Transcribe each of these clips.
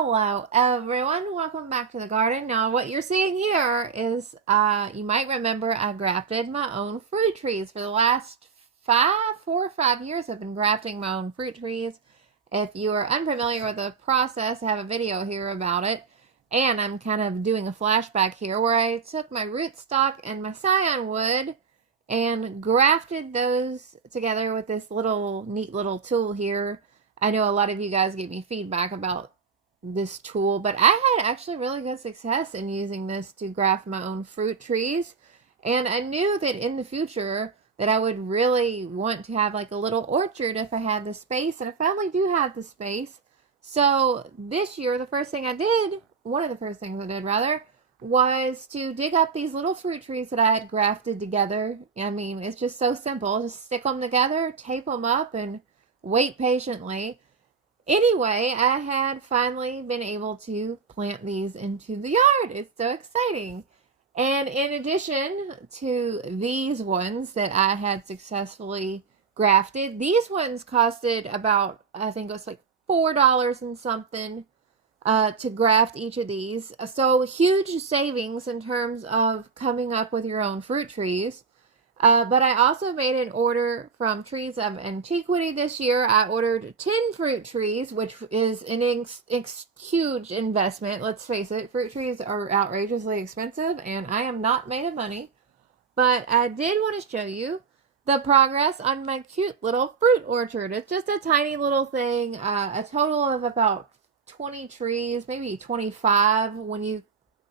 Hello everyone, welcome back to the garden. Now what you're seeing here is, you might remember I grafted my own fruit trees. For the last 4 or 5 years I've been grafting my own fruit trees. If you are unfamiliar with the process, I have a video here about it. And I'm kind of doing a flashback here where I took my rootstock and my scion wood and grafted those together with this neat little tool here. I know a lot of you guys gave me feedback about this tool, but I had actually really good success in using this to graft my own fruit trees. And I knew that in the future that I would really want to have like a little orchard if I had the space, and I finally do have the space. So this year, one of the first things I did rather, was to dig up these little fruit trees that I had grafted together. I mean, it's just so simple. Just stick them together, tape them up, and wait patiently. Anyway, I had finally been able to plant these into the yard. It's so exciting. And in addition to these ones that I had successfully grafted, these ones costed about, I think it was like $4 and something to graft each of these. So huge savings in terms of coming up with your own fruit trees. But I also made an order from Trees of Antiquity this year. I ordered 10 fruit trees, which is an huge investment. Let's face it, fruit trees are outrageously expensive, and I am not made of money. But I did want to show you the progress on my cute little fruit orchard. It's just a tiny little thing, a total of about 20 trees, maybe 25 when you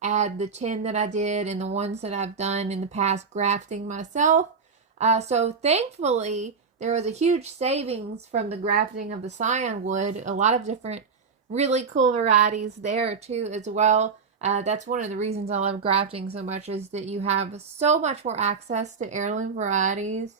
add the 10 that I did and the ones that I've done in the past grafting myself. So thankfully, there was a huge savings from the grafting of the scion wood. A lot of different really cool varieties there too as well. That's one of the reasons I love grafting so much, is that you have so much more access to heirloom varieties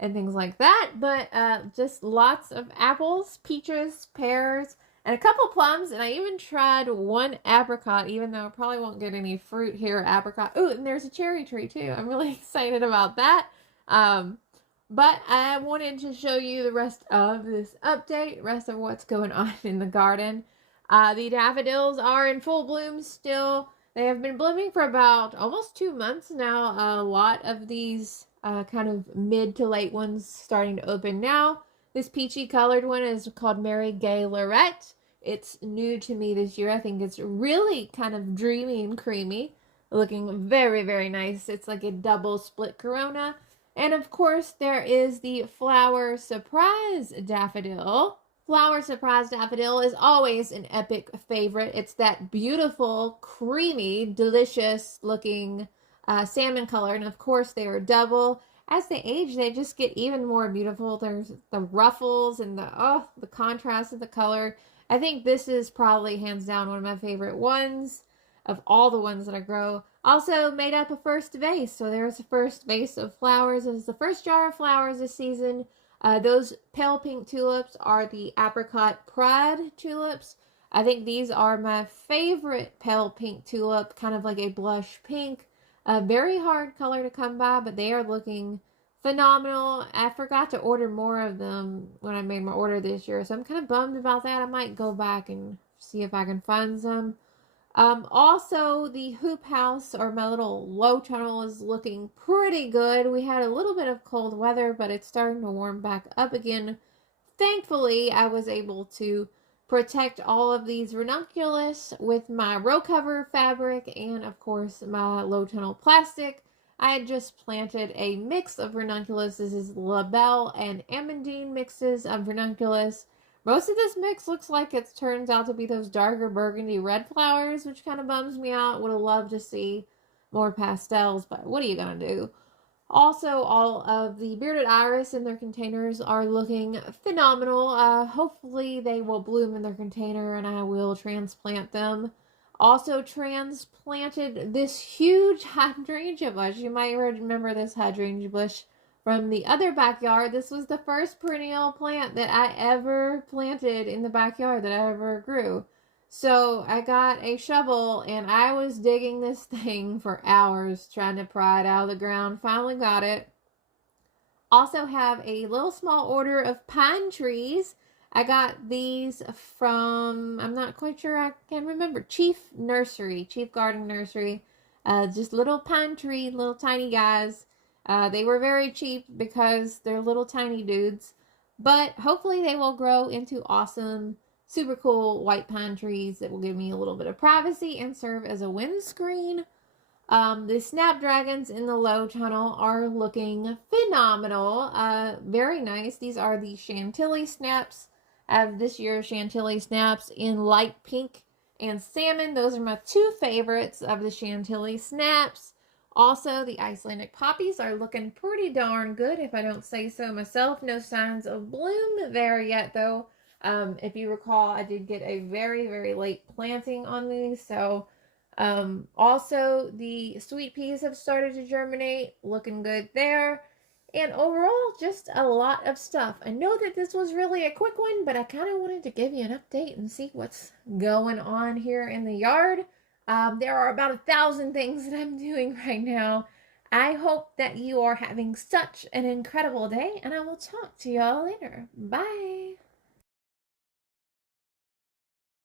and things like that. But just lots of apples, peaches, pears, and a couple plums, and I even tried one apricot, even though I probably won't get any fruit here. Apricot. Ooh, and there's a cherry tree too. I'm really excited about that. But I wanted to show you the rest of this update, rest of what's going on in the garden. The daffodils are in full bloom still. They have been blooming for about almost 2 months now. A lot of these kind of mid to late ones starting to open now. This peachy colored one is called Mary Gay Lorette. It's new to me this year. I think it's really kind of dreamy and creamy, looking very, very nice. It's like a double split corona. And of course, there is the Flower Surprise Daffodil. Flower Surprise Daffodil is always an epic favorite. It's that beautiful, creamy, delicious looking salmon color. And of course, they are double. As they age, they just get even more beautiful. There's the ruffles and the contrast of the color. I think this is probably hands down one of my favorite ones of all the ones that I grow. Also made up a first vase. So there's a first vase of flowers. This is the first jar of flowers this season. Those pale pink tulips are the Apricot Pride tulips. I think these are my favorite pale pink tulip, kind of like a blush pink. A very hard color to come by, but they are looking phenomenal. I forgot to order more of them when I made my order this year, so I'm kind of bummed about that. I might go back and see if I can find some. Also, the hoop house, or my little low tunnel, is looking pretty good. We had a little bit of cold weather, but it's starting to warm back up again. Thankfully, I was able to protect all of these ranunculus with my row cover fabric and of course my low tunnel plastic. I had just planted a mix of ranunculus. This is labelle and amandine mixes of ranunculus. Most of this mix looks like it turns out to be those darker burgundy red flowers, which kind of bums me out. Would have loved to see more pastels, but what are you gonna do? Also, all of the bearded iris in their containers are looking phenomenal. Hopefully they will bloom in their container and I will transplant them. Also transplanted this huge hydrangea bush. You might remember this hydrangea bush from the other backyard. This was the first perennial plant that I ever planted in the backyard that I ever grew. So I got a shovel and I was digging this thing for hours trying to pry it out of the ground. Finally got it. Also have a little small order of pine trees. I got these from, I'm not quite sure, I can't remember, Chief Garden Nursery. Just little pine tree, little tiny guys. They were very cheap because they're little tiny dudes. But hopefully they will grow into awesome, super cool white pine trees that will give me a little bit of privacy and serve as a windscreen. The snapdragons in the low tunnel are looking phenomenal. Very nice. These are the Chantilly snaps. I have this year's Chantilly snaps in light pink and salmon. Those are my two favorites of the Chantilly snaps. Also, the Icelandic poppies are looking pretty darn good, if I don't say so myself. No signs of bloom there yet, though. If you recall, I did get a very, very late planting on these, so also the sweet peas have started to germinate, looking good there. And overall, just a lot of stuff. I know that this was really a quick one, but I kind of wanted to give you an update and see what's going on here in the yard. There are about 1,000 things that I'm doing right now. I hope that you are having such an incredible day, and I will talk to y'all later. Bye.